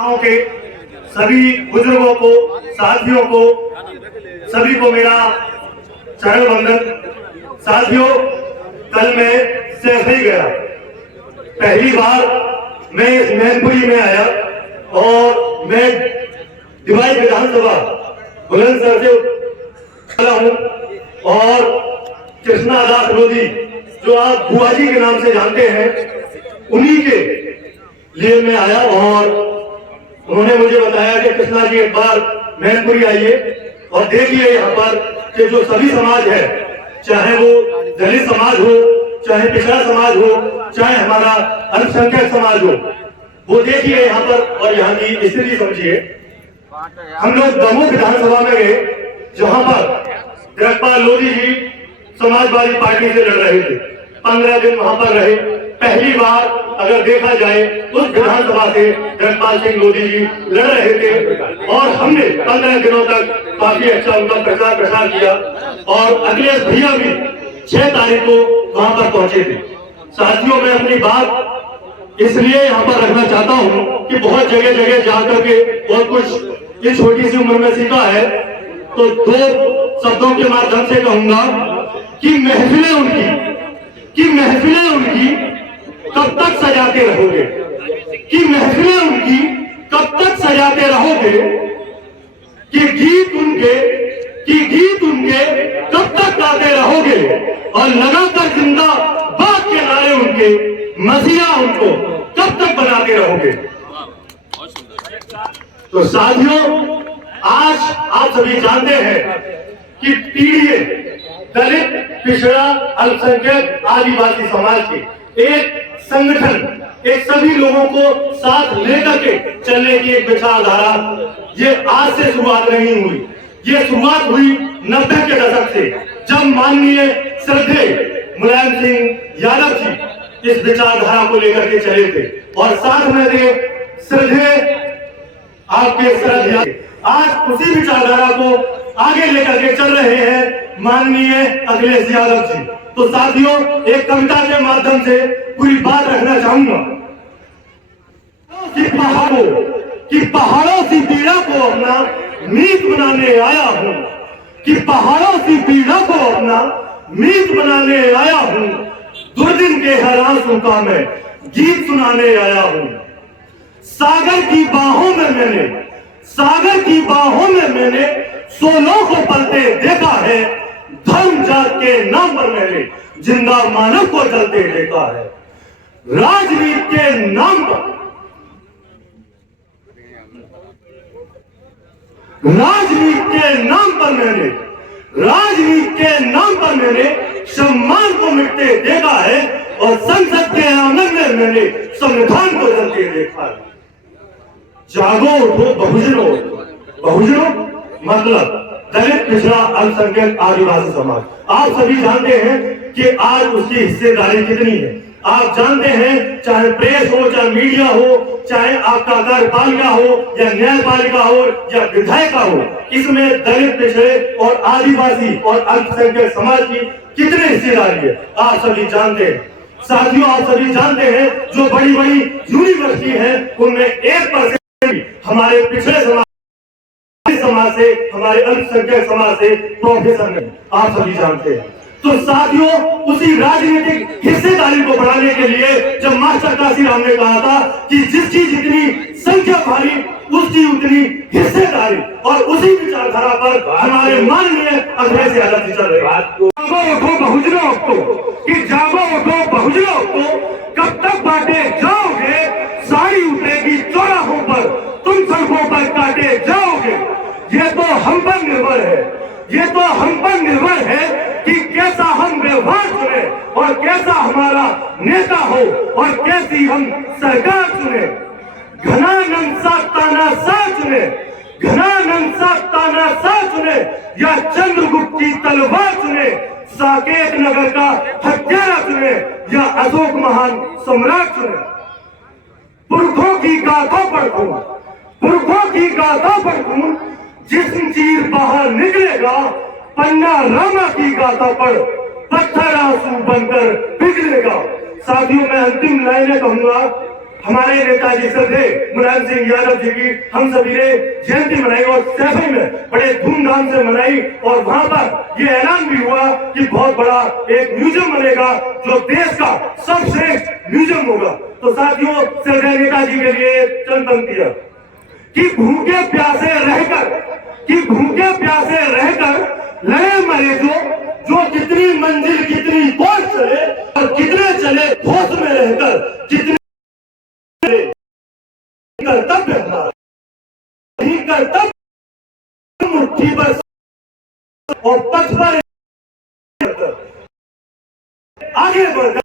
गांव के सभी बुजुर्गों को, साथियों को, सभी को मेरा चरण वंदन। साथियों, कल मैं सैफई गया। पहली बार मैं इस मैनपुरी में आया और मैं दिवाई विधानसभा बुलंदशहर से हूँ और कृष्णा दास लोधी, जो आप बुआ जी के नाम से जानते हैं, उन्हीं के लिए मैं आया और उन्होंने मुझे बताया कि कृष्णा जी एक बार मैनपुरी आइए और देखिए यहाँ पर कि जो सभी समाज है, चाहे वो दलित समाज हो, चाहे पिछड़ा समाज हो, चाहे हमारा अल्पसंख्यक समाज हो, वो देखिए यहाँ पर और यहाँ की स्थिति समझिए। हम लोग दमोह विधानसभा में गए, जहाँ पर जगपाल लोधी जी समाजवादी पार्टी से लड़ रहे थे। 15 दिन वहां पर रहे। पहली बार अगर देखा जाए उस विधानसभा से जगपाल सिंह लोधी जी लड़ रहे थे और हमने 15 दिनों तक काफी अच्छा उनका प्रचार किया और अखिलेश भैया भी 6 तारीख को वहां पर पहुंचे थे। साथियों, मैं अपनी बात इसलिए यहाँ पर रखना चाहता हूँ कि बहुत जगह जगह जाकर के और कुछ इस छोटी सी उम्र में सीखा है, तो 2 शब्दों के माध्यम से कहूंगा कि महफिलें उनकी कब तक सजाते रहोगे, कि महफिलें उनकी कब तक सजाते रहोगे, कि गीत उनके कब तक गाते रहोगे और लगाकर जिंदाबाद के नारे उनके, मसीहा उनको कब तक बनाते रहोगे। तो साथियों, आज आप सभी जानते हैं कि पीढ़ी दलित, पिछड़ा, अल्पसंख्यक, आदिवासी समाज के एक संगठन, एक सभी लोगों को साथ लेकर के चलने की एक विचारधारा, ये आज से शुरुआत नहीं हुई। ये शुरुआत हुई 90 के दशक से, जब माननीय श्रद्धेय मुलायम सिंह यादव जी इस विचारधारा को लेकर के चले थे और साथ में थे श्रद्धेय आपके श्रद्धेय आज उसी विचारधारा को आगे लेकर के चल रहे हैं माननीय अखिलेश यादव जी। तो साथियों, एक कविता के माध्यम से पूरी बात रखना चाहूंगा कि पहाड़ों की पीड़ा को अपना मीत बनाने आया हूँ, कि पहाड़ों की पीड़ा को अपना मीत बनाने आया हूँ, दुर्दिन के हर आंसू का मैं गीत सुनाने आया हूँ। सागर की बाहों में मैंने सोलों को पलते देखा है, धर्म जात के नाम पर मैंने जिंदा मानव को जलते देखा है। राजनीति के नाम पर मैंने सम्मान को मिटते देखा है और संसद के आंगन में मैंने संविधान को जलते देखा है। जागो उठो बहुजनों मतलब दलित, पिछड़ा, अल्पसंख्यक, आदिवासी समाज। आप सभी जानते हैं कि आज उसकी हिस्सेदारी कितनी है। आप जानते हैं, चाहे प्रेस हो, चाहे मीडिया हो, चाहे आपका कार्यपालिका हो या न्यायपालिका हो या विधायिका हो, इसमें दलित, पिछड़े और आदिवासी और अल्पसंख्यक समाज की कितनी हिस्सेदारी है, आप सभी जानते हैं। साथियों, आप सभी जानते हैं, जो बड़ी बड़ी यूनिवर्सिटी है उनमें 1% हमारे पिछड़े समाज से, हमारे अल्पसंख्यक समाज से प्रोफेसर नहीं, आप सभी जानते हैं। तो साथियों, उसी राजनीतिक हिस्सेदारी को बढ़ाने के लिए जब मास्टर काशीराम ने कहा था कि जिसकी जितनी संख्या भारी उसकी उतनी हिस्सेदारी, और उसी विचारधारा पर हमारे माननीय अखिलेश यादव जी चल रहे हैं। जागो उठो बहुजनों को कब तक बांटे जाओगे, साड़ी उठेगी चौराहों पर, तुम सड़कों पर काटे जाओगे। ये तो हम पर निर्भर है कि कैसा हम व्यवहार चुने और कैसा हमारा नेता हो और कैसी हम सरकार चुने। घनानंद सा तानाशाह चुने या चंद्रगुप्त की तलवार चुने, साकेत नगर का हत्यारा चुने या अशोक महान सम्राट चुने। पुरखों की गाथों पर खून जिस्म चीर बाहर निकलेगा, पन्ना रामा की गाथा पर पत्थर आंसू बनकर पिघलेगा। साथियों, मैं अंतिम लाइनें कहूंगा हमारे नेताजी श्रद्धे मुलायम सिंह यादव जी की हम सभी ने जयंती मनाई और सैफई में बड़े धूमधाम से मनाई और वहां पर ये ऐलान भी हुआ कि बहुत बड़ा एक म्यूजियम बनेगा जो देश का सर्वश्रेष्ठ म्यूजियम होगा। तो साथियों, श्रद्धेय नेताजी के लिए चंद पंक्तियां कि भूखे प्यासे रहकर लड़े मरे जो कितनी मंजिल कितनी कोस चले और कितने चले होश में रहकर, कितने कर्तव्य हमारा ही कर्तव्य मुट्ठी पर और पथ पर आगे बढ़कर